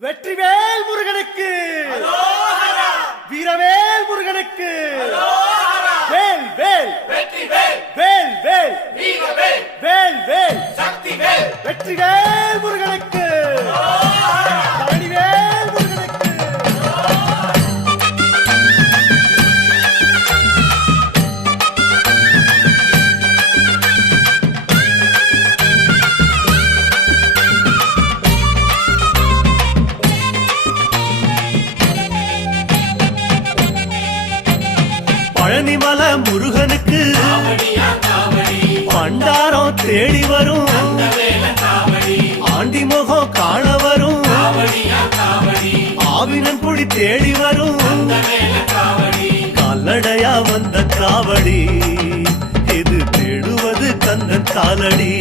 வெற்றிவேல் முருகனுக்கு, வீரவேல் முருகனுக்கு, வேல் வேல் வெற்றிவேல், வேல் வேல் வீரவேல், வேல் வேல் சக்திவேல், வெற்றிவேல் முருகனுக்கு, பழனிவேல் முருகனுக்கு. பழனிமல முருகனுக்கு காவடியா காவடி, பண்டாரம் தேடி வரும், வேல காவடி, ஆண்டி முகம் காண வரும், காவடியா காவடி, ஆவினன் குடி தேடி வரும், வேல காவடி, கால்நடையா வந்த காவடி, இது தேடுவது கந்தன் காலடி.